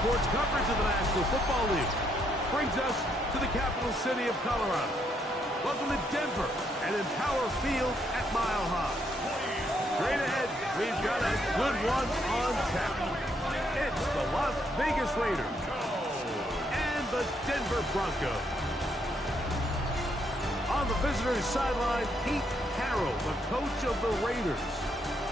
sports coverage of the National Football League. Brings us to the capital city of Colorado. Welcome to Denver and Empower Field at Mile High. Straight ahead, we've got a good one on tap. It's the Las Vegas Raiders and the Denver Broncos. On the visitors' sideline, Pete Carroll, the coach of the Raiders.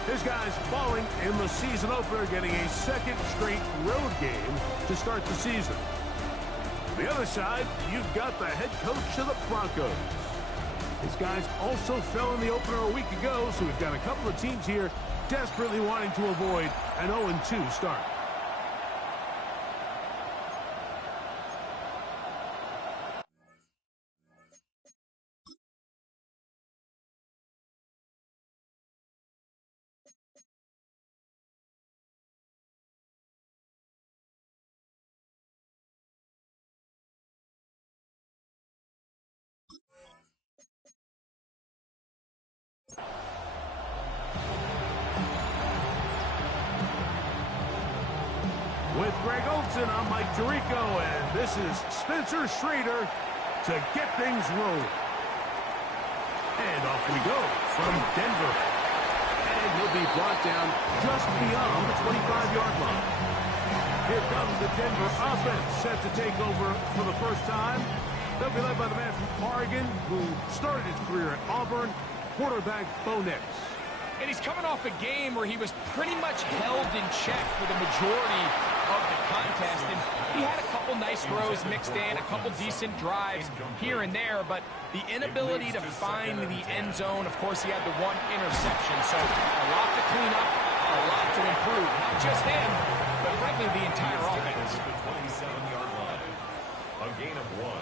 His guys balling in the season opener, getting a second straight road game to start the season. On the other side, you've got the head coach of the Broncos. His guys also fell in the opener a week ago, so we've got a couple of teams here desperately wanting to avoid an 0-2 start. With Greg Olson, I'm Mike Tirico, and this is Spencer Schrader to get things rolling. And off we go from Denver. And he'll be brought down just beyond the 25-yard line. Here comes the Denver offense set to take over for the first time. They'll be led by the man from Oregon who started his career at Auburn, quarterback Bo Nix. And he's coming off a game where he was pretty much held in check for the majority of the contest. And he had a couple nice throws mixed in, a couple decent drives here and there, but the inability to find the end zone, of course, he had the one interception. So a lot to clean up, a lot to improve. Not just him, but frankly, the entire offense. The 27-yard line. A gain of 1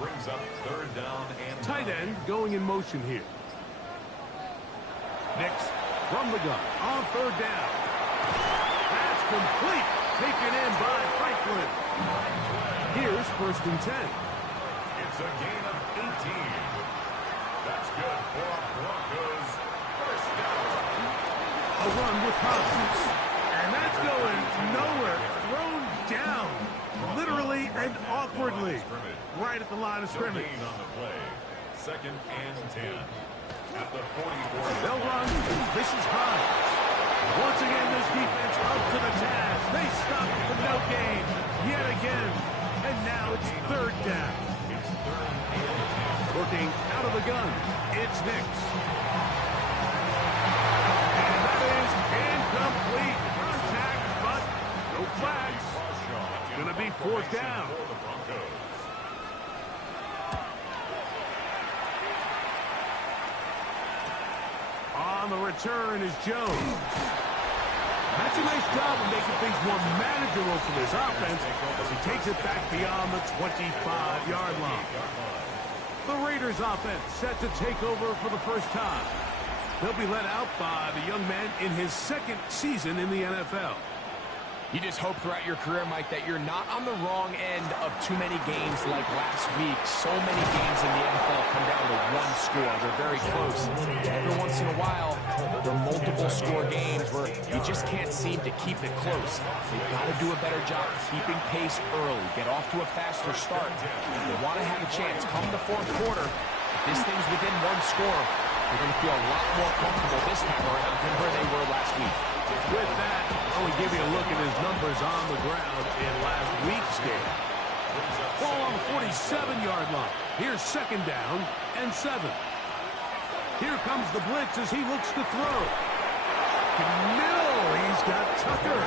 brings up third down and tight end going in motion here. Nix from the gun on third down. That's complete. Taken in by Franklin. Here's first and 10. It's a gain of 18. That's good for Broncos. First down. A run with Hopkins. And that's going nowhere. Thrown down. Literally and awkwardly. Right at the line of scrimmage. Gain on the play. Second and 10. At the 44. They'll run. This is high. Once again, this defense up to the task. They stop it for no gain yet again. And now it's third down. It's third and 10. Working out of the gun. It's Nix. And that is incomplete. Contact, but no flags. It's going to be fourth down. For the Broncos. On the return is Jones. That's a nice job of making things more manageable for this offense as he takes it back beyond the 25-yard line. The Raiders offense set to take over for the first time. They'll be led out by the young man in his second season in the NFL. You just hope throughout your career, Mike, that you're not on the wrong end of too many games like last week. So many games in the NFL come down to one score. They're very close. Every once in a while, there are multiple score games where you just can't seem to keep it close. They've got to do a better job keeping pace early, get off to a faster start. They want to have a chance. Come the fourth quarter, if this thing's within one score, they're going to feel a lot more comfortable this time around than where they were last week. With that, I'll give you a look at his numbers on the ground in last week's game. Ball on the 47-yard line. Here's second down and 7. Here comes the blitz as he looks to throw. Middle, he's got Tucker.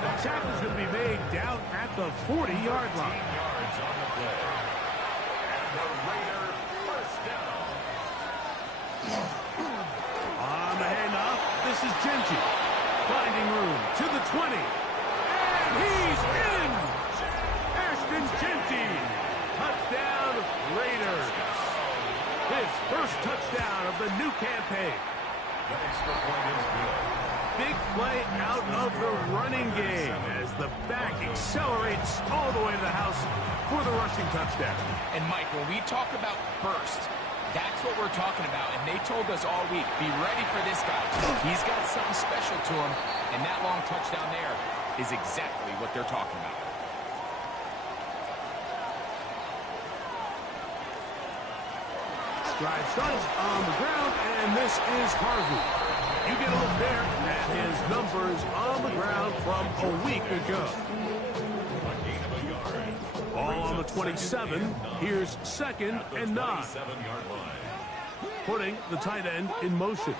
The tackle's going to be made down at the 40-yard line. Yards on the play. And the Raider first down. On the handoff, this is Genty. Finding room to the 20. And he's in! Ashton Genty. Touchdown, Raiders. His first touchdown of the new campaign. The extra point is good. Big play out of the running game as the back accelerates all the way to the house for the rushing touchdown. And Mike, when we talk about burst, that's what we're talking about, and they told us all week, be ready for this guy. He's got something special to him, and that long touchdown there is exactly what they're talking about. Drive starts on the ground, and this is Harvey. You get a look there at his numbers on the ground from a week ago. Ball on the 27. Here's 2nd and 9. Putting the tight end in motion.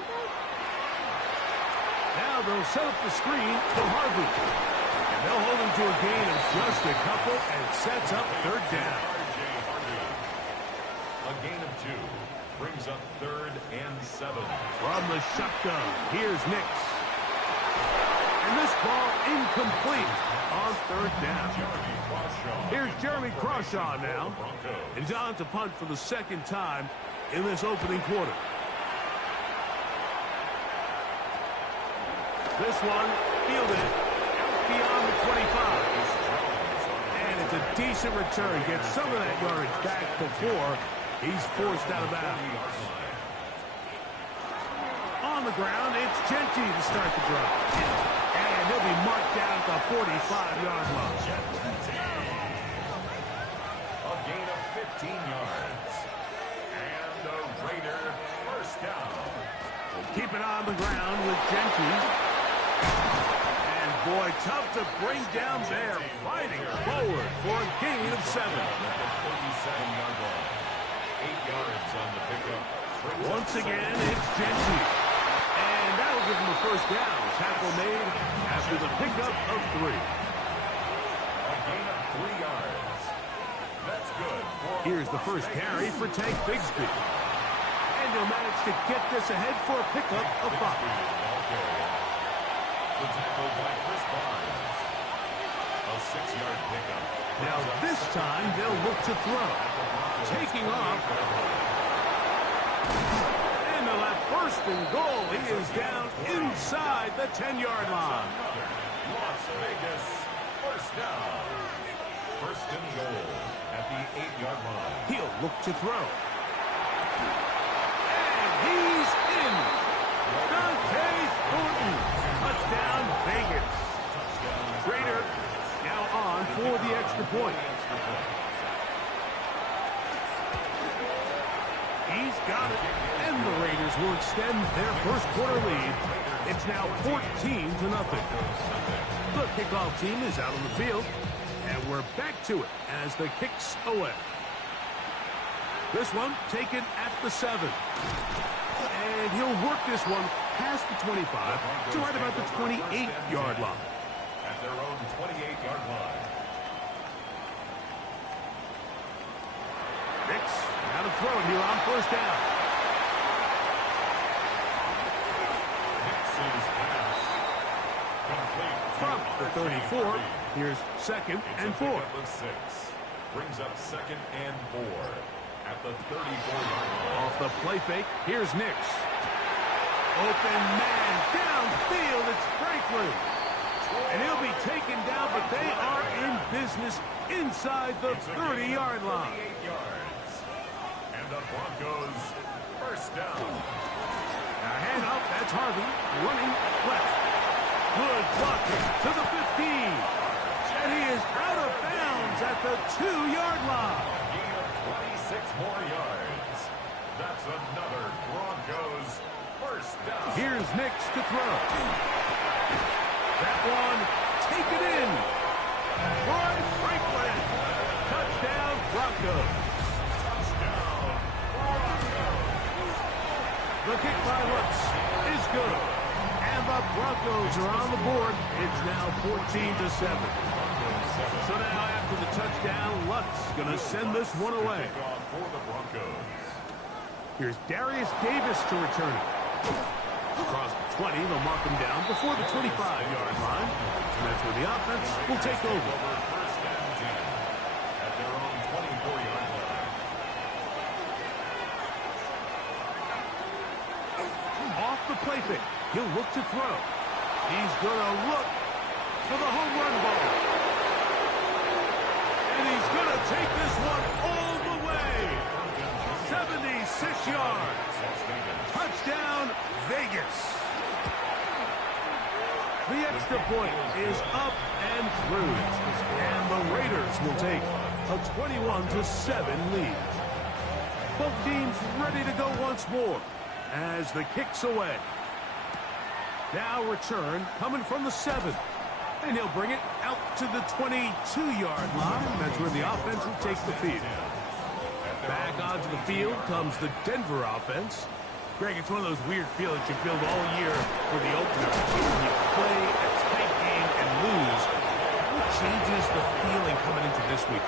Now they'll set up the screen for Harvey. And they'll hold him to a gain of just a couple and sets up 3rd down. A gain of 2 brings up 3rd and 7. From the shotgun, here's Nix. And this ball incomplete on 3rd down. Here's Jeremy Crawshaw now. And he's on to punt for the 2nd time in this opening quarter. This one fielded out beyond the 25. And it's a decent return. Gets some of that yardage back before he's forced out of bounds. On the ground, it's Genty to start the drive. And he'll be marked down at the 45-yard line. A gain of 15 yards. And the Raider first down. We'll keep it on the ground with Genty. And boy, tough to bring down there. Fighting forward for a gain of 7. 37-yard line. 8 yards on the pickup. Once again, it's Genty. And that'll give him a first down. Tackle made after the pickup of 3. A gain of 3 yards. That's good. Here's the first carry for Tank Bigsby. And he'll manage to get this ahead for a pickup of 5. The tackle by Chris Barnes. A 6-yard pickup. Now this time they'll look to throw. Taking off. And they'll have 1st and goal. He is down inside the 10-yard line. Las Vegas first down. 1st and goal at the 8-yard line. He'll look to throw. And he's in. Dante Thornton. Touchdown Vegas. Raider now on for the extra point. He's got it. And the Raiders will extend their first quarter lead. It's now 14-0. The kickoff team is out on the field. And we're back to it as the kick's away. This one taken at the 7. And he'll work this one past the 25 to right about the 28-yard line. At their own 28-yard line. Nix now to throw it here on 1st down. Nix's pass. Complete. From the 34, here's 2nd and 4. Of 6. Brings up 2nd and 4. At the 34-yard line. Off the play fake, here's Nix. Open man, downfield, it's Franklin. And he'll be taken down, but they are in business inside the 30-yard line. 38 yards. And the Broncos first down. Now hand off, that's Harvey, running left. Good blocking to the 15. And he is out of bounds at the 2-yard line. Gain of 26 more yards. That's another Broncos first down. Here's Nix to throw. That one, take it in. Troy Franklin. Touchdown, Broncos. Touchdown, Broncos. The kick by Lutz is good. And the Broncos are on the board. It's now 14-7. So now after the touchdown, Lutz going to send this one away. Kickoff for the Broncos. Here's Darius Davis to return it. Across the 20, they'll mark him down before the 25-yard line. And that's where the offense will take over. First and 10 at their own 24-yard line. Off the play fake, he'll look to throw. He's going to look for the home run ball. And he's going to take this one all the way. 76 yards. Touchdown, Vegas. The extra point is up and through. And the Raiders will take a 21-7 lead. Both teams ready to go once more as the kick's away. Now return coming from the 7. And he'll bring it out to the 22-yard line. That's where the offense will take the field. Back onto the field comes the Denver offense. Greg, it's one of those weird feelings you build all year for the opener. You play a tight game and lose. What changes the feeling coming into this week?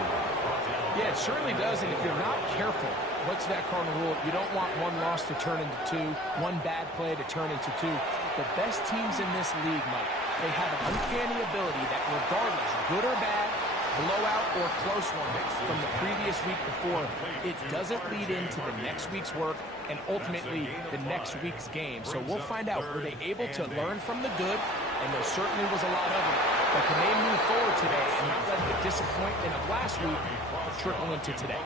Yeah, it certainly does, and if you're not careful, what's that cardinal rule? You don't want one loss to turn into 2, one bad play to turn into 2. The best teams in this league, Mike, they have an uncanny ability that regardless, good or bad, blowout or close one from the previous week before, it doesn't lead into the next week's work and ultimately the next week's game. So we'll find out, were they able to learn from the good? And there certainly was a lot of it. But can they move forward today and not let the disappointment of last week trickle into today?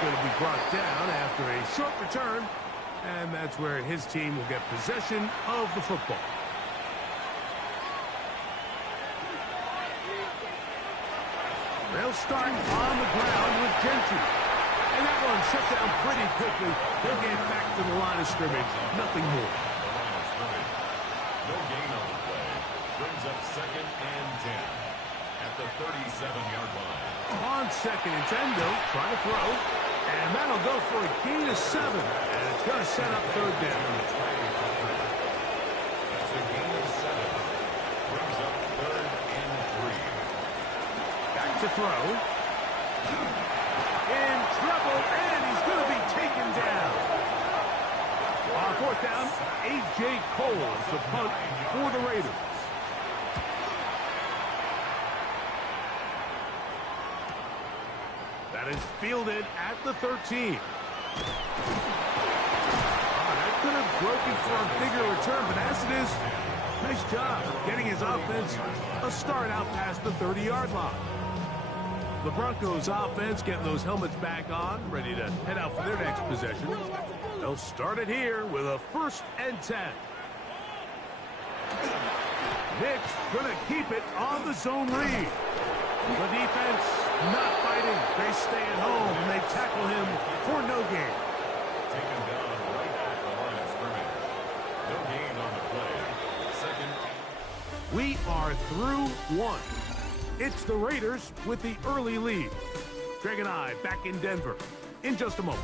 Going to be brought down after a short return, and that's where his team will get possession of the football. They'll start on the ground with Gentry, and that one shut down pretty quickly. They'll get back to the line of scrimmage, nothing more. No gain on the play. Brings up 2nd and 10 at the 37-yard line. On 2nd and 10, they'll try to throw. And that'll go for a gain of 7. And it's going to set up 3rd down. That's a gain of 7. Brings up 3rd and 3. Back to throw. In trouble, and he's going to be taken down. On 4th down, A.J. Cole to punt for the Raiders. That is fielded at the 13. That could have broken for a bigger return, but as it is, nice job getting his offense a start out past the 30-yard line. The Broncos offense getting those helmets back on, ready to head out for their next possession. They'll start it here with a 1st and 10. Nick's going to keep it on the zone read. The defense not fighting. They stay at home, and they tackle him for no gain. Taken down right at the line of scrimmage. No gain on the play. 2nd. We are through 1. It's the Raiders with the early lead. Greg and I back in Denver in just a moment.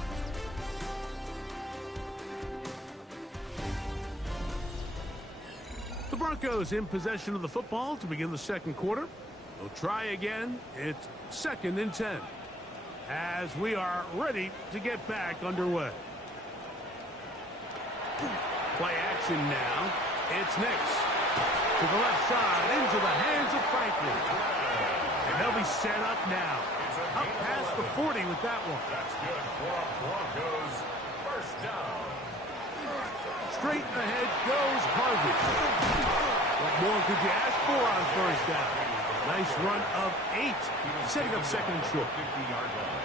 The Broncos in possession of the football to begin the 2nd quarter. They'll try again. It's 2nd and 10 as we are ready to get back underway. Play action now. It's Nix to the left side into the hands of Franklin. And they'll be set up now. Up past the 40 with that one. That's good for Broncos. 1st down. Straight ahead goes Harvey. What more could you ask for on 1st down? Nice run of 8, setting up 2nd and short. 50-yard line.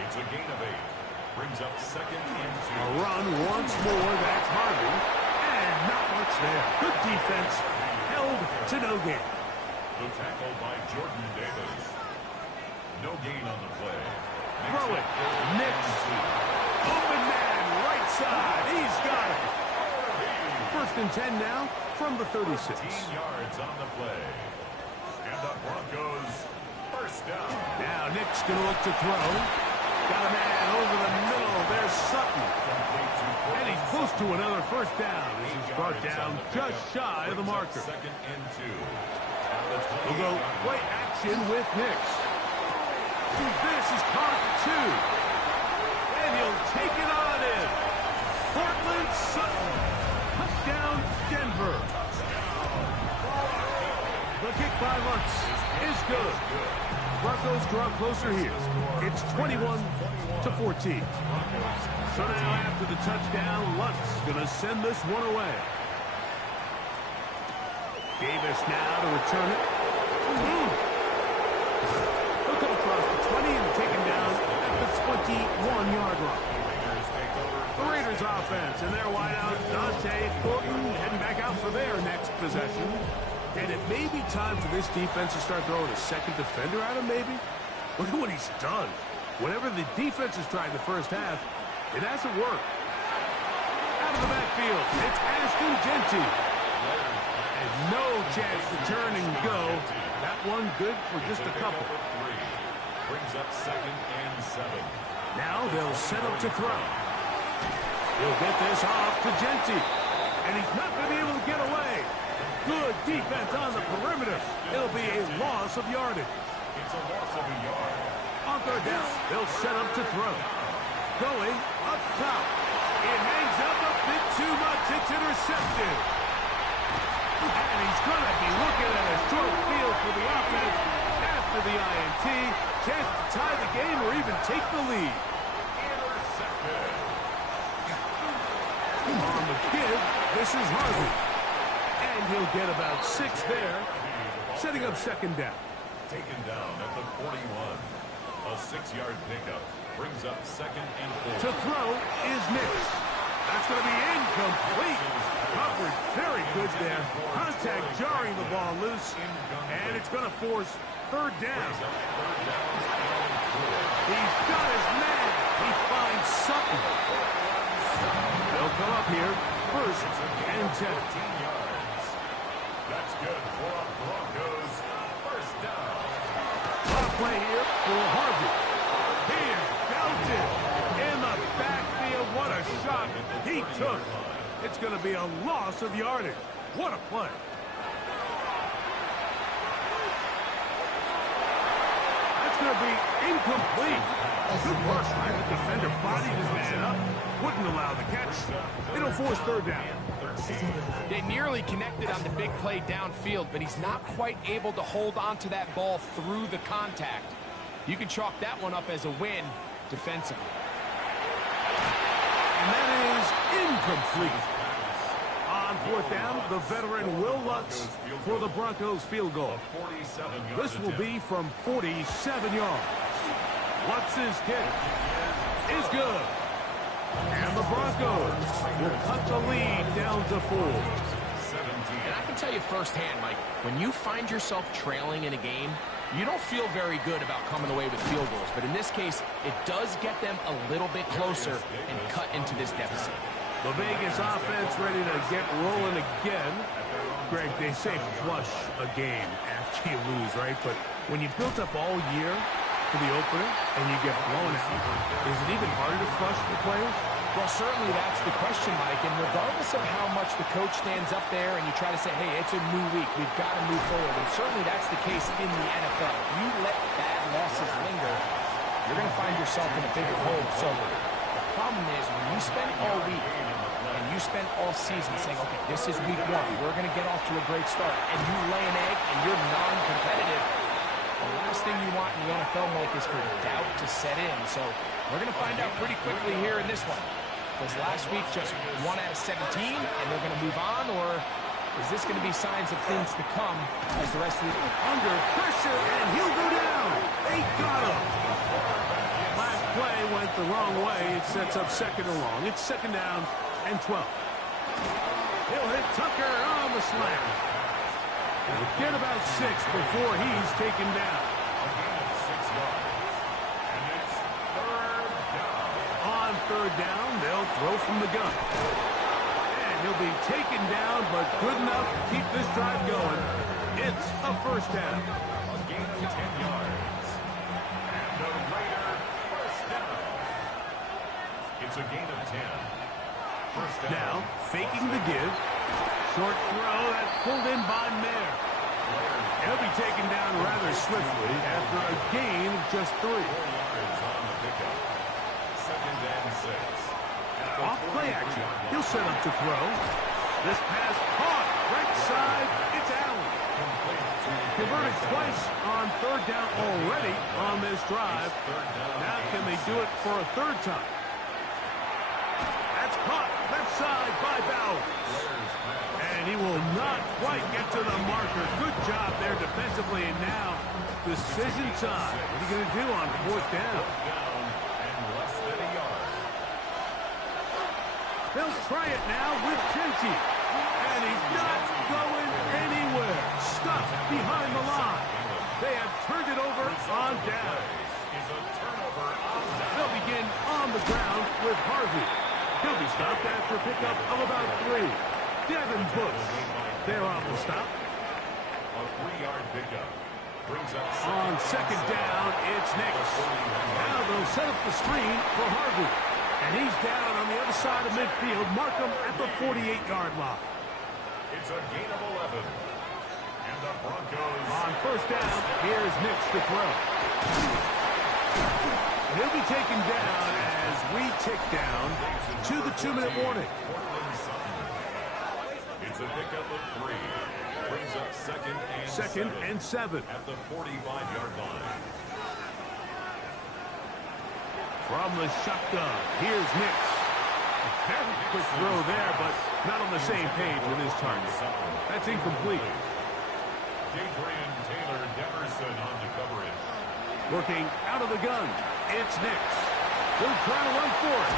It's a gain of 8. Brings up 2nd and 2. A run once more, that's Harvey. And not much there. Good defense, held to no gain. The tackle by Jordan Davis. No gain on the play. Throw it, Nix. Open man, right side, he's got it. 1st and 10 now from the 36. 15 yards on the play. And the Broncos 1st down. Now Nick's going to look to throw. Got a man over the middle. There's Sutton. And he's close to another 1st down. This is brought down just shy of the marker. 2nd and 2. We'll go play action with Nix. This is caught 2. And he'll take it on in. Portland Sutton. Touchdown Denver. The kick by Lutz is good. Broncos draw closer here. It's 21-14. So now after the touchdown, Lutz going to send this one away. Davis now to return it. He'll Come across the 20 and taken down at the 21-yard line. The Raiders offense and their wideout, Dante Thornton, heading back out for their next possession. And it may be time for this defense to start throwing a second defender at him, maybe. Look at what he's done. Whatever the defense has tried the first half, it hasn't worked. Out of the backfield, it's Ashton Genty. And no chance to turn and go. That one good for just a couple. Brings up 2nd and 7. Now they'll set up to throw. He'll get this off to Genty. And he's not going to be able to get away. Good defense on the perimeter. It'll be a loss of yardage. It's a loss of a yard. On third down, they'll set up to throw. Going up top. It hangs up a bit too much. It's intercepted. And he's going to be looking at a short field for the offense after the INT. Chance to tie the game or even take the lead. Intercepted. On the give, this is Harvey. And he'll get about 6 there, setting up 2nd down. Taken down at the 41. A 6-yard pickup brings up 2nd and 4. To throw is Nix. That's going to be incomplete. Covered very good there. Contact jarring the ball loose. And it's going to force 3rd down. He's got his man. He finds something. They'll come up here. 1st and 10. Yards. That's good for Broncos. 1st down. Play here for Harvey. He is belted in the backfield. What a shot he took. It's going to be a loss of yardage. What a play. That's going to be incomplete. Good rush by the defender. Bodied his man up. Wouldn't allow the catch. It'll force 3rd down. They nearly connected on the big play downfield, but he's not quite able to hold on to that ball through the contact. You can chalk that one up as a win defensively. And that is incomplete. On 4th down, the veteran Will Lutz for the Broncos field goal. This will be from 47 yards. Lutz's kick is good. And the Broncos will cut the lead down to 4. And I can tell you firsthand, Mike, when you find yourself trailing in a game, you don't feel very good about coming away with field goals. But in this case, it does get them a little bit closer and cut into this deficit. The Vegas offense ready to get rolling again. Greg, they say flush a game after you lose, right? But when you built up all year for the opener and you get blown out, is it even harder to flush for players? Well, certainly that's the question, Mike. And regardless of how much the coach stands up there and you try to say, hey, it's a new week, we've got to move forward. And certainly that's the case in the NFL. If you let bad losses linger, you're going to find yourself in a bigger hole. So the problem is when you spend all week and you spend all season saying, okay, this is week 1, we're going to get off to a great start, and you lay an egg and you're non-competitive, the last thing you want in the NFL, Mike, is for doubt to set in. So we're going to find out pretty quickly here in this one. Was last week just 1 out of 17 and they're going to move on, or is this going to be signs of things to come as the rest of the under pressure, and he'll go down. They got him. Last play went the wrong way. It sets up 2nd and long. It's 2nd down and 12. He'll hit Tucker on the slam. He'll get about 6 before he's taken down. A gain of 6 yards. And it's 3rd down. On 3rd down, they'll throw from the gun. And he'll be taken down, but good enough to keep this drive going. It's a 1st down. A gain of 10 yards. And the Raider 1st down. It's a gain of 10. 1st down. Now, faking the give. Short throw that's pulled in by Mayer. He'll be taken down rather swiftly after a gain of just 3. 4 yards on the pickup. 2nd and 6. Off play action. He'll set up to throw. This pass caught. Right side. It's Allen. Converted twice on 3rd down already on this drive. Now can they do it for a 3rd time? That's caught. Left side by Bowers. And he will not quite get to the marker. Good job there defensively. And now decision time. What are you going to do on fourth down? And less than a yard. They'll try it now with Genty. And he's not going anywhere. Stuffed behind the line. They have turned it over on down. They'll begin on the ground with Harvey. He'll be stopped after a pickup of about 3. Devin Bush. They're on the stop. A 3-yard pickup. Brings up On second down, it's Nix. Now they'll set up the screen for Harvey. And he's down on the other side of midfield. Mark him at the 48-yard line. It's a gain of 11. And the Broncos. On first down, here's Nix to throw. He'll be taken down as we tick down to the 2-minute warning. It's a pickup of 3. Brings up second and 7 at the 45-yard line. From the shotgun, here's Nix. A very quick throw there, but not on the same page with his target. That's incomplete. Adrian Taylor-Deverson on the coverage. Working out of the gun, it's Nix. He'll try to run for it.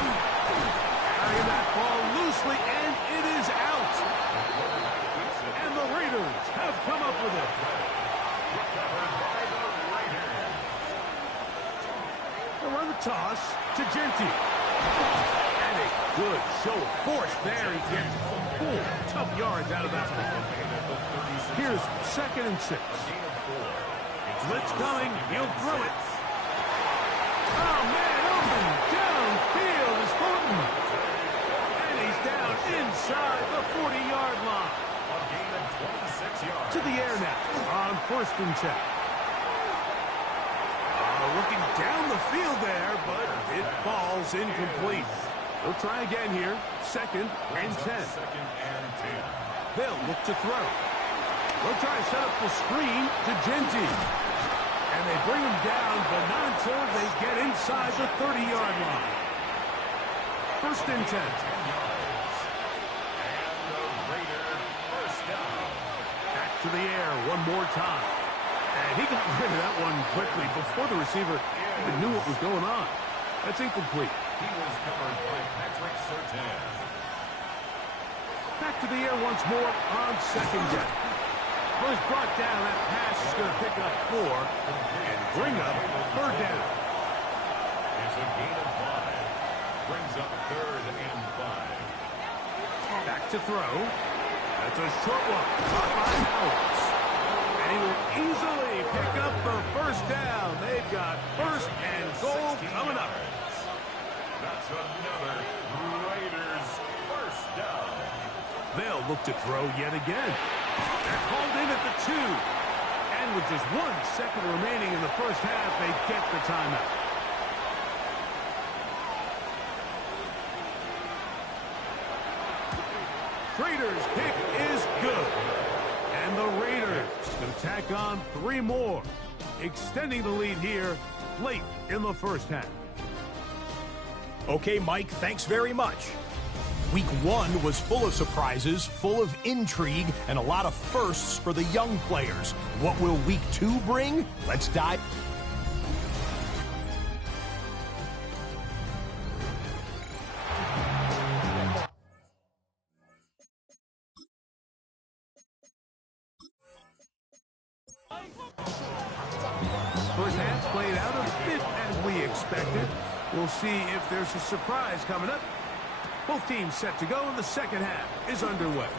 Carrying that ball loosely, and it is out. And the Raiders have come up with it. Recovered by the Raiders. They'll run the toss to Genty. And a good show of force there. He gets 4 tough yards out of that one. Here's second and 6. Blitz coming. He'll throw it. Oh, man, open downfield is Thornton. And he's down inside the 40-yard line. A gain of 26 yards. To the air now on first and 10. Looking down the field there, but it falls incomplete. They'll try again here. Second and 10. Second and 10. They'll look to throw. They'll try to set up the screen to Genty. And they bring him down, but not until they get inside the 30-yard line. First and 10. Back to the air one more time. And he got rid of that one quickly before the receiver even knew what was going on. That's incomplete. He was covered by Patrick Surtain. Back to the air once more on second down. Was brought down. That pass is going to pick up 4 and bring up third down. It's a gain of 5. Brings up third and 5. Back to throw. That's a short one. Caught by Howard. And he will easily pick up the first down. They've got first and goal coming up. That's another Raiders first down. They'll look to throw yet again. They're called in at the 2. And with just 1 second remaining in the first half, they get the timeout. Raiders kick is good. And the Raiders can tack on 3 more, extending the lead here late in the first half. Okay, Mike, thanks very much. Week 1 was full of surprises, full of intrigue, and a lot of firsts for the young players. What will Week 2 bring? Let's dive. First half played out a bit as we expected. We'll see if there's a surprise coming up. Both teams set to go, and the second half is underway.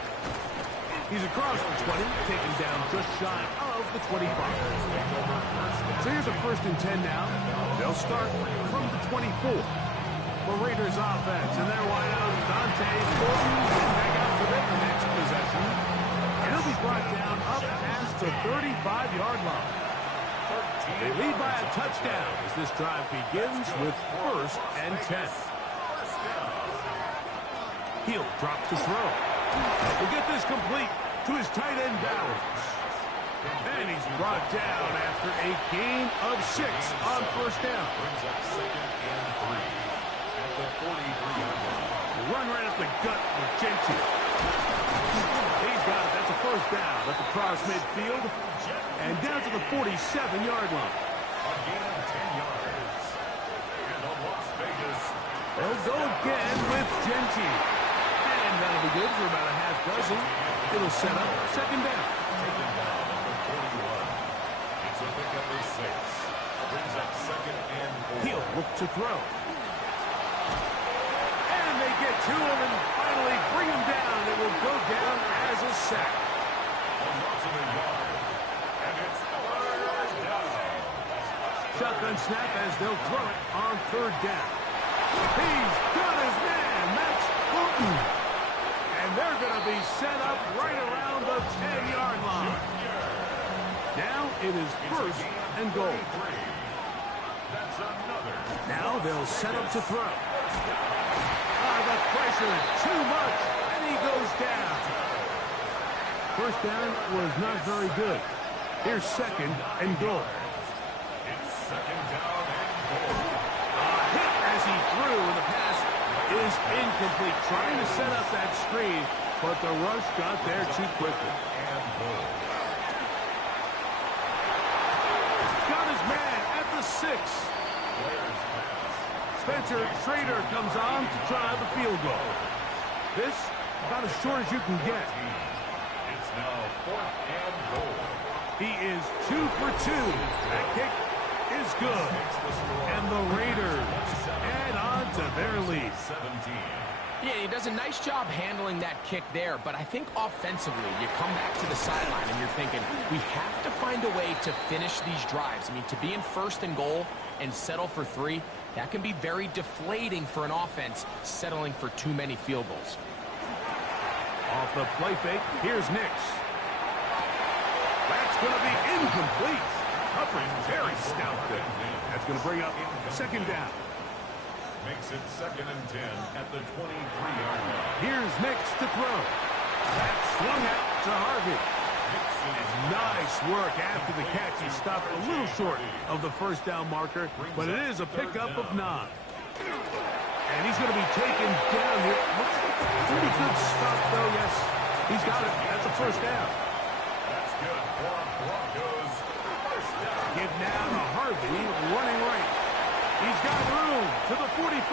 He's across the 20, taken down just shy of the 25. So here's a first and 10 now. They'll start from the 24. The Raiders offense, and their wideout, Dante Gordon, will back out for their next possession. And he'll be brought down up past the 35-yard line. They lead by a touchdown as this drive begins with first and 10. He'll drop to throw. He'll get this complete to his tight end Bowers. And he's brought down after a gain of 6 on first down. Brings up second and 3 at the 43-yard line. Run right up the gut with Genty. He's got it. That's a first down at the cross midfield. And down to the 47-yard line. A gain of 10 yards. And the Las Vegas. They'll go again with Genty. And that'll be good for about a half dozen. It'll set up second down. Taken down number 41. It's a pick up for 6. Brings up second and 4. He'll look to throw. And they get to him and finally bring him down. It will go down as a sack. A loss of a yard. And it's third down. Shotgun snap as they'll throw it on third down. He's got his man. That's Horton. And they're going to be set up right around the 10-yard line. Now it is first and goal. That's another. Now they'll set up to throw. The pressure, too much, and he goes down. First down was not very good. Here's second and goal. It's second down and goal. A hit as he threw, and the pass is incomplete. Trying to set up that screen, but the rush got there too quickly. And goal. Got his man at the 6. Players pass. Spencer Schrader comes on to try the field goal. This about as short as you can get. It's now fourth and goal. He is 2 for 2. That kick is good. And the Raiders add on to their lead. 17. Yeah, he does a nice job handling that kick there, but I think offensively, you come back to the sideline and you're thinking, we have to find a way to finish these drives. I mean, to be in first and goal and settle for 3, that can be very deflating for an offense settling for too many field goals. Off the play fake, here's Nix. That's going to be incomplete. Covering very stout there. That's going to bring up second down. Makes it second and 10 at the 23-yard line. Here's Nix to throw. That's swung out to Harvey. Nice work after the catch. He stopped a little short of the first down marker, but it is a pickup of 9. And he's going to be taken down here. Looks like a pretty good stop, though. Yes, he's got it. That's a first down. That's good for Broncos. First down. Give now to Harvey, running right. He's got room to the 45.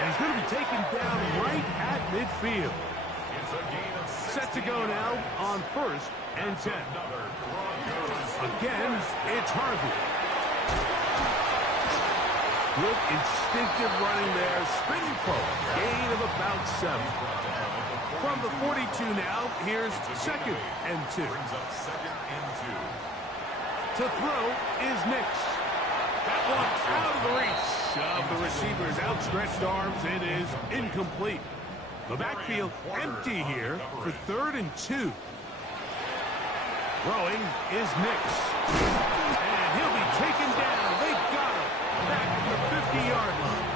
And he's going to be taken down right at midfield. It's a gain of 6. Set to go now on first and 10. Another Broncos. Again, it's Harvey. Good instinctive running there, spinning forward. Gain of about 7. From the 42 now, here's second and 2. Brings up second and 2. To throw is Nix. That one out of the reach of the receiver's outstretched arms. It is incomplete. The backfield empty here for third and 2. Throwing is Nix. And he'll be taken down. They got him back at the 50-yard line.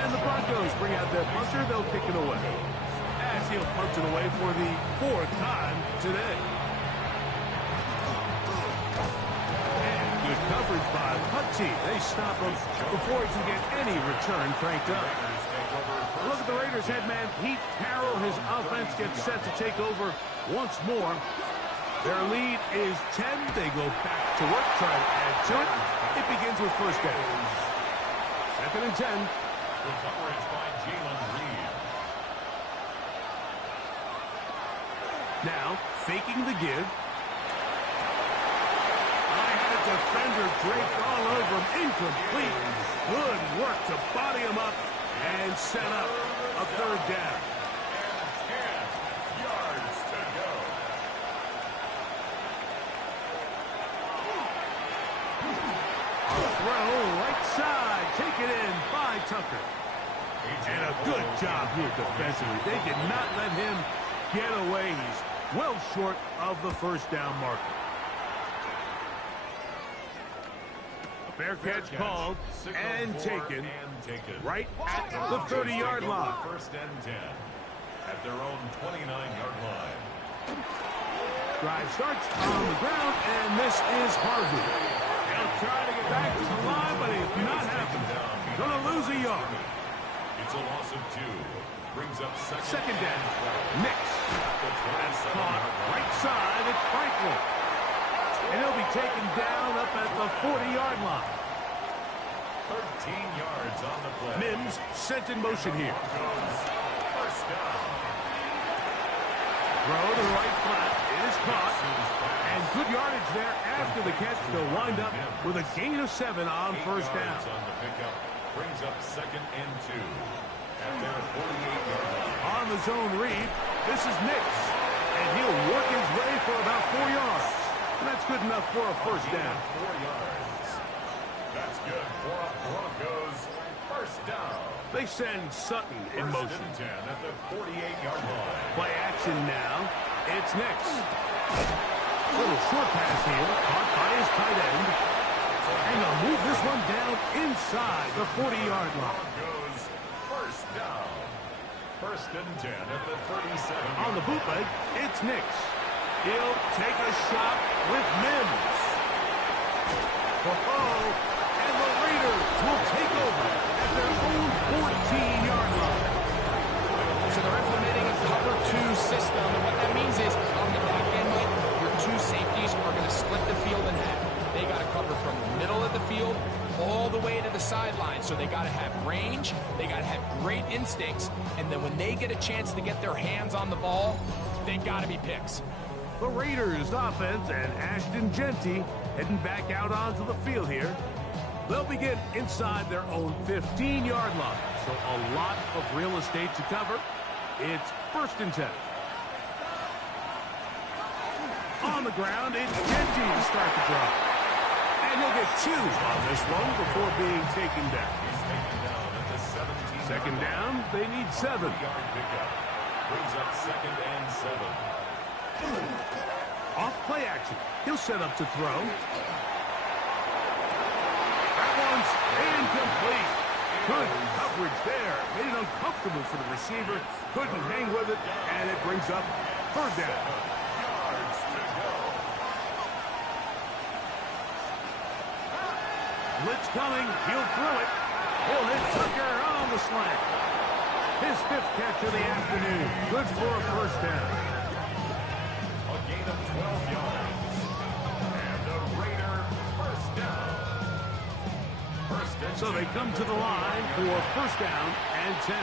And the Broncos bring out their punter. They'll kick it away. As he'll punt it away for the 4th time today. And good coverage by Putty. They stop him before he can get any return cranked up. Look at the Raiders head man, Pete Carroll. His offense gets set to take over once more. Their lead is 10. They go back to work, try to add to it. It begins with first down. Second and 10. The coverage by Jalen Reed. Now, faking the give. I had a defender draped all over him. Incomplete. Good work to body him up and set up a third down. And 10 yards to go. A throw right side. Taken in by Tucker. And a good job here defensively. They did not let him get away. He's well short of the first down marker. A fair catch called and taken right at the 30-yard line. First and 10 at their own 29-yard line. Drive starts on the ground, and this is Harvey. They'll try to get back to the line, but it's not happening. Gonna lose a yard. It's a loss of 2. Brings up second down. Nix. That's caught right side. It's Franklin. taken down up at the 40-yard line. 13 yards on the play. Mims sent in motion here. First down. Throw to the right flat. It is caught. And good yardage there after the catch to wind up with a gain of 7 on first down. On the pickup. Brings up 2nd and 2. At their 48-yard line. On the zone read, this is Nix. And he'll work his way for about 4 yards. And that's good enough for a first down. 4 yards. That's good for a Broncos first down. They send Sutton in motion. First and 10 at the 48-yard line. Play action now. It's Nix. Little short pass here, caught by his tight end. And they'll move this one down inside the 40-yard line. Broncos first down. First and 10 at the 37. On the bootleg, it's Nix. He'll take a shot with Mims. And the Raiders will take over at their own 14-yard line. So they're implementing a cover 2 system, and what that means is on the back end, Mike, your 2 safeties are going to split the field in half. They got to cover from the middle of the field all the way to the sideline. So they got to have range, they got to have great instincts, and then when they get a chance to get their hands on the ball, they got to be picks. The Raiders offense and Ashton Genty heading back out onto the field here. They'll begin inside their own 15-yard line. So a lot of real estate to cover. It's first and 10. On the ground, it's Genty to start the drive. And he'll get 2 on this one before being taken down. He's taken down at the 17. Second down, they need 7. Yard pickup. Brings up 2nd and 7. Off play action. He'll set up to throw. That one's incomplete. Good coverage there. Made it uncomfortable for the receiver. Couldn't hang with it, and it brings up third down. Yards to go. Blitz coming. He'll throw it. He'll hit Tucker on the slant. His 5th catch of the afternoon. Good for a first down. A gain of 12 yards. And a Raider first down. First and So they come to the line for first down and 10.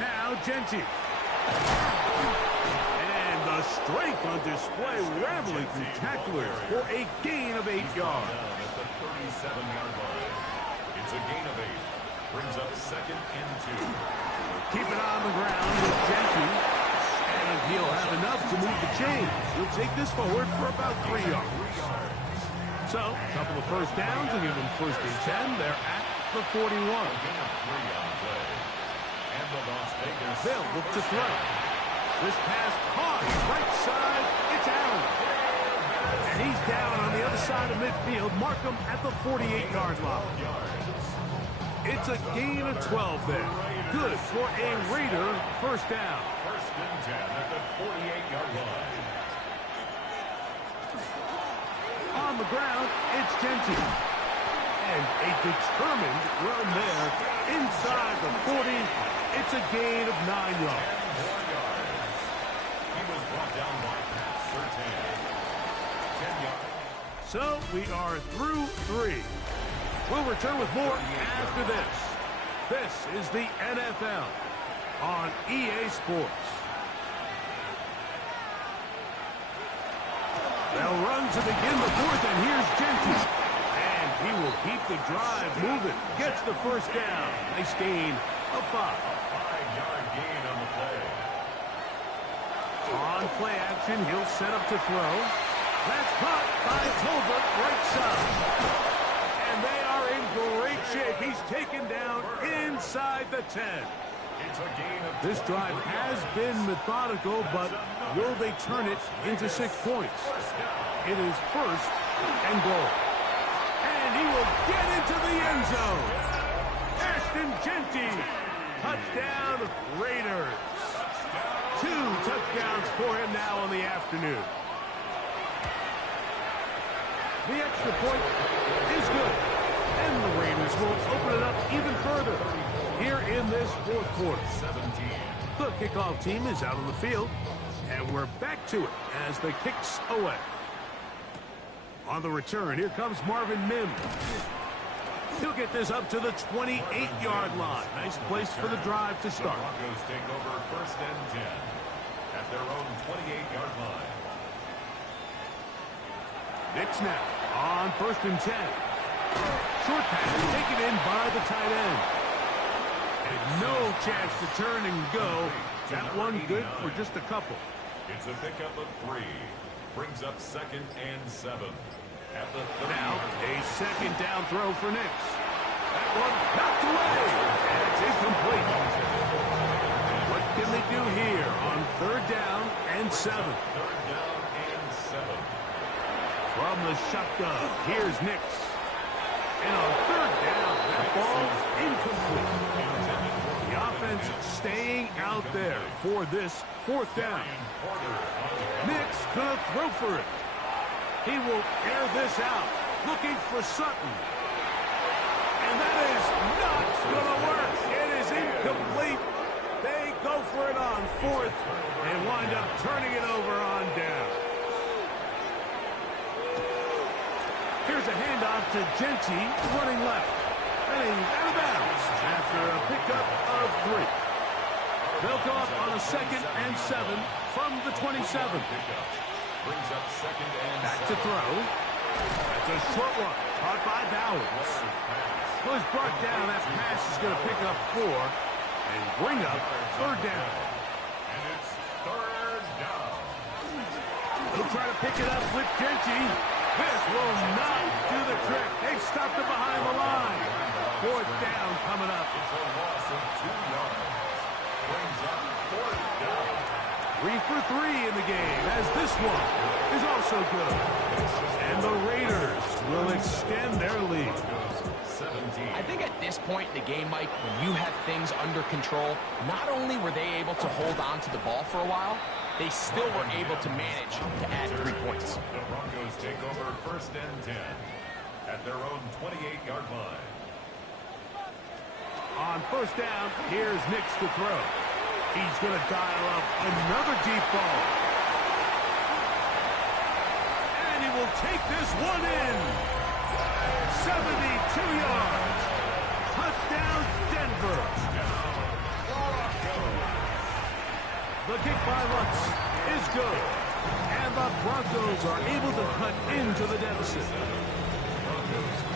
Now Genty. And the strength on display, rambling through tacklers for a gain of 8 yards. down at the 37-yard line. It's a gain of 8. Brings up 2nd and 2. Keep it on the ground with Genty. And he'll have enough to move the chains. He'll take this forward for about 3 yards. So, a couple of first downs and give them first and 10. They're at the 41. Gain of 3 on the play. And the Las Vegas. They'll look to throw. This pass caught right side. It's Allen. And he's down on the other side of midfield. Mark him at the 48-yard line. It's a gain of 12 there. Good for a Raider first down. First and 10 at the 48-yard line. On the ground, it's Genty. And a determined run there inside the 40. It's a gain of 9 yards. 4 yards. He was brought down by Pat Surtain. 10 yards. So we are through 3. We'll return with more after this. This is the NFL on EA Sports. They'll run to begin the 4th, and here's Genty. And he will keep the drive moving. Gets the first down. Nice gain of 5. 5-yard gain on the play. On play action, he'll set up to throw. That's caught by Tolbert, right side. And they are in great shape. He's taken down inside the 10. It's a gain of This drive has been methodical, but will they turn it into 6 points? It is first and goal. And he will get into the end zone. Ashton Genty, touchdown Raiders. 2 touchdowns for him now on the afternoon. The extra point is good. And the Raiders will open it up even further here in this 4th quarter. 17. The kickoff team is out on the field. And we're back to it as the kick's away. On the return, here comes Marvin Mims. He'll get this up to the 28-yard line. Nice place for the drive to start. The Broncos take over 1st and 10 at their own 28-yard line. Knicks now on 1st and 10. Short pass taken in by the tight end. And no chance to turn and go. That one good for just a couple. It's a pickup of 3. Brings up 2nd and 7. At the 30. Now a 2nd down throw for Knicks. That one knocked away. And it's incomplete. What can they do here on 3rd down and 7? 3rd down and 7. From the shotgun, here's Knicks. And on 3rd down, that ball's incomplete. The offense staying out there for this 4th down. Knicks gonna throw for it. He will air this out, looking for Sutton. And that is not gonna work. It is incomplete. They go for it on 4th and wind up turning it over on down. Here's a handoff to Genty, running left. And he's out of bounds after a pickup of 3. They'll go up on a 2nd and 7 from the 27. Brings up 2nd and Back to throw. That's a short one, caught by Bowers. Well, he's brought down. That pass is going to pick up 4 and bring up 3rd down. And it's 3rd down. He'll try to pick it up with Genty. This will not do the trick. They've stopped it behind the line. 4th down coming up. It's a loss of 2 yards. Brings up 4th down. 3 for 3 in the game, as this one is also good. And the Raiders will extend their lead. 17. I think at this point in the game, Mike, when you have things under control, not only were they able to hold on to the ball for a while, they still were able to manage to add 3 points. The Broncos take over 1st and 10 at their own 28-yard line. On 1st down, here's Knicks to throw. He's going to dial up another deep ball. And he will take this one in. 72 yards. Touchdown, Denver. The kick by Lutz is good. And the Broncos are able to cut into the deficit.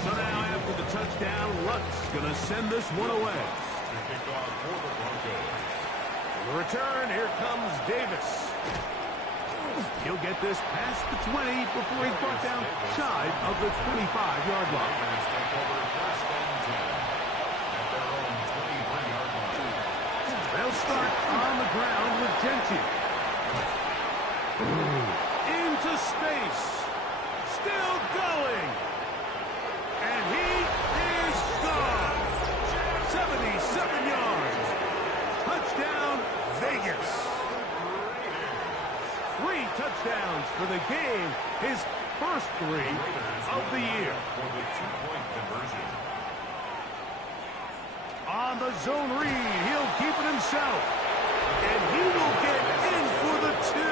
So now after the touchdown, Lutz going to send this one away. To kick off for the Broncos. The return, here comes Davis. He'll get this past the 20 before he's brought down shy of the 25-yard line. Raiders take over 1st and 10 at their own 23-yard line. They'll start on the ground with Genty. Into space. Still going. And he is gone. 77 yards. Touchdown, Vegas. 3 touchdowns for the game. His first 3 of the year. For the 2-point conversion. On the zone read, he'll keep it himself. And he will get in for the 2.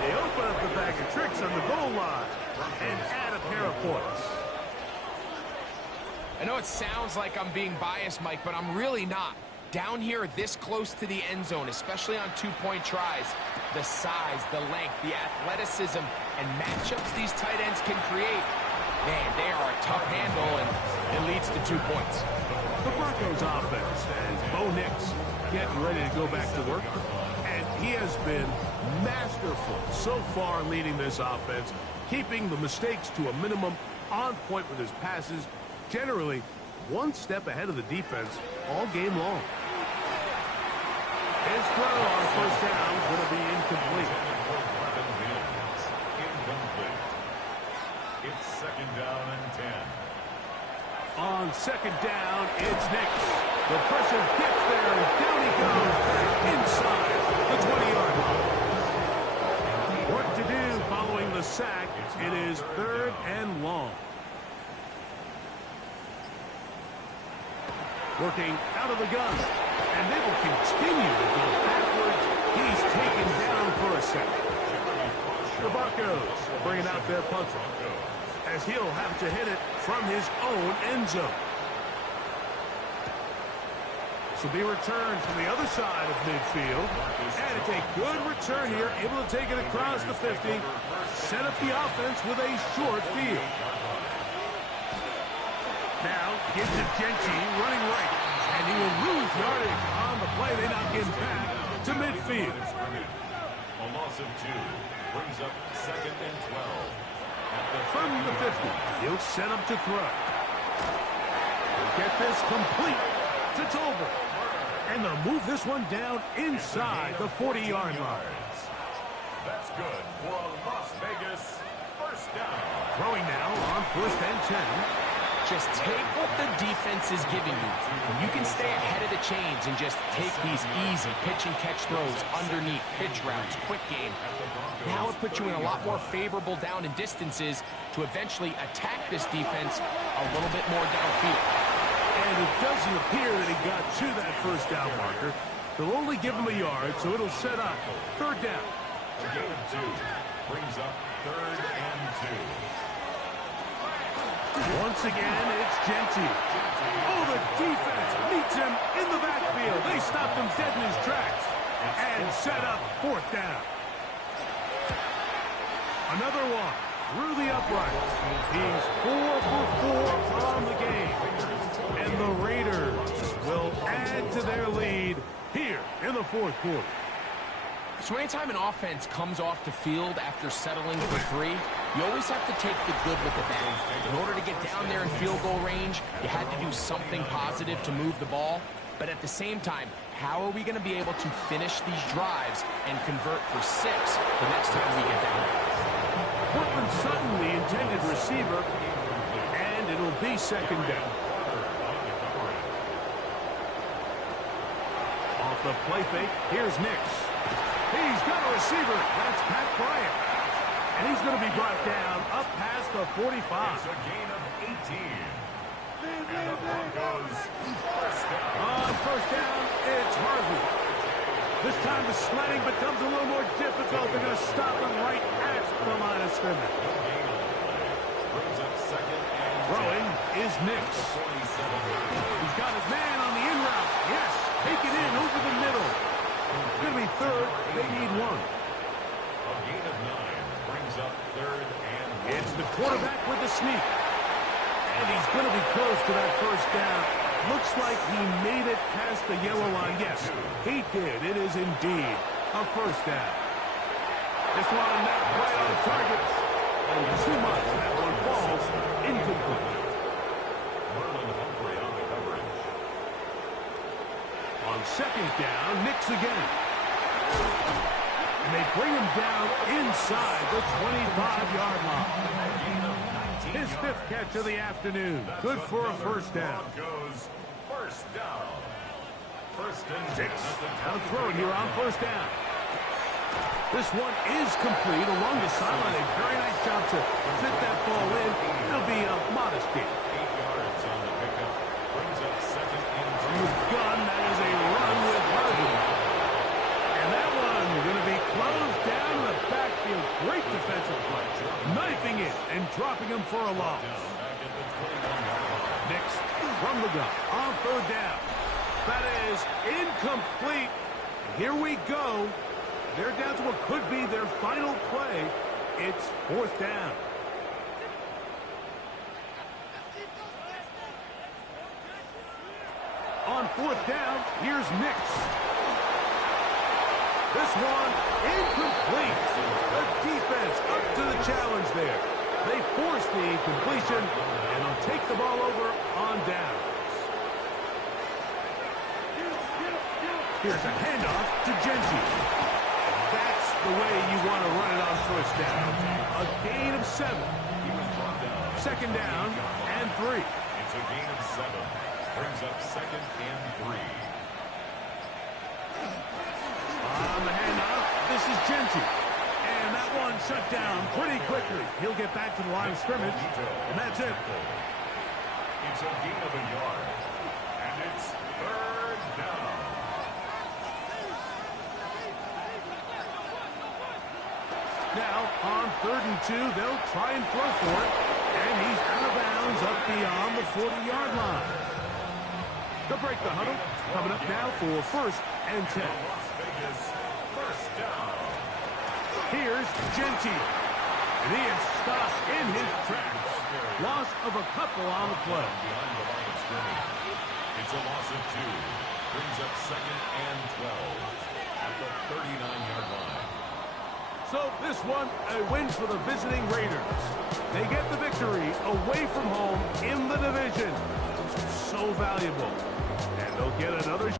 They open up the bag of tricks on the goal line and add a pair of points. I know it sounds like I'm being biased, Mike, but I'm really not. Down here this close to the end zone, especially on 2-point tries, the size, the length, the athleticism, and matchups these tight ends can create, man, they are a tough handle, and it leads to 2 points. The Broncos offense and Bo Nix getting ready to go back to work. And he has been masterful so far leading this offense, keeping the mistakes to a minimum, on point with his passes, generally one step ahead of the defense all game long. His throw on 1st down is going to be incomplete. Incomplete. It's 2nd down and 10. On 2nd down, it's Knicks. The pressure gets there, and down he goes back inside the 20-yard line. Work to do following the sack. It is 3rd and long. Working out of the gun, and they will continue to go backwards. He's taken down for a a second. The Broncos bringing out their punter, as he'll have to hit it from his own end zone. This will be returned from the other side of midfield. And it's a good return here, able to take it across the 50, set up the offense with a short field. Now, gives it Gentry running right, and he will lose yardage on the play. They knock him back to midfield. A loss of 2 brings up 2nd and 12. From the 50, he'll set up to throw. He'll get this complete to Tolbert. And they'll move this one down inside the 40-yard line. That's good for a Las Vegas first down. Throwing now on 1st and 10. Just take what the defense is giving you. When you can stay ahead of the chains and just take these easy pitch and catch throws underneath, pitch routes, quick game, now it puts you in a lot more favorable down and distances to eventually attack this defense a little bit more downfield. And it doesn't appear that he got to that first down marker. They'll only give him a yard, so it'll set up 3rd down. A gain of 2 brings up 3rd and 2. Once again, it's Gentry. Oh, the defense meets him in the backfield. They stopped him dead in his tracks and set up 4th down. Another one through the uprights. He's 4 for 4 on the game. And the Raiders will add to their lead here in the 4th quarter. So anytime an offense comes off the field after settling for 3, you always have to take the good with the bad. In order to get down there in field goal range, you had to do something positive to move the ball. But at the same time, how are we going to be able to finish these drives and convert for 6 the next time we get down there? Portland Sutton, the intended receiver, and it'll be 2nd down. Off the play fake, here's Nix. He's got a receiver. That's Pat Bryant. And he's going to be brought down up past the 45. It's a gain of 18. And the Broncos first down. On 1st down, it's Harvey. This time the sledding becomes a little more difficult. They're going to stop him right at the line of scrimmage. Brings up 2nd and Throwing is Nix. 27. He's got his man on the in route. Yes, take it in over the middle. It's going to be 3rd. They need 1. A gain of 9 brings up 3rd and 1. It's the quarterback with the sneak. And he's going to be close to that 1st down. Looks like he made it past the yellow line. Yes, he did. It is indeed a 1st down. This one not right on target. And too much. That one falls incomplete. Merlin Humphrey on the coverage. On 2nd down, Nix again. And they bring him down inside the 25-yard line. His 5th catch of the afternoon. Good for a 1st down. Goes first down. 1st and 6. Out of throw here on 1st down. This one is complete along the sideline. A very nice job to fit that ball in. It'll be a modest gain. 8 yards on the pickup. Brings up 2nd and 2. Gun, that is a run with Harvey. And that one going to be closed down in the backfield. Great defensive play. Knifing it and dropping him for a loss. Next from the gun on 3rd down. That is incomplete. Here we go. They're down to what could be their final play. It's 4th down. On 4th down, here's Nix. This one incomplete. The defense up to the challenge there. They force the incompletion, and they'll take the ball over on downs. Here's a handoff to Gentry. That's the way you want to run it on 1st down. A gain of 7. 2nd down and 3. It's a gain of 7. Brings up 2nd and 3. On the handoff, this is Gentry. And that one shut down pretty quickly. He'll get back to the line of scrimmage, and that's it. It's a gain of a yard. And it's 3rd down. Now, on 3rd and 2, they'll try and throw for it. And he's out of bounds up beyond the 40-yard line. They'll break the huddle. Coming up now for 1st and 10. Las Vegas, first down. Here's Gentile. And he is stopped in his tracks. Loss of a couple on the play. Behind the line of scrimmage. It's a loss of 2. Brings up 2nd and 12 at the 39-yard line. So this one, a win for the visiting Raiders. They get the victory away from home in the division. This is so valuable. And they'll get another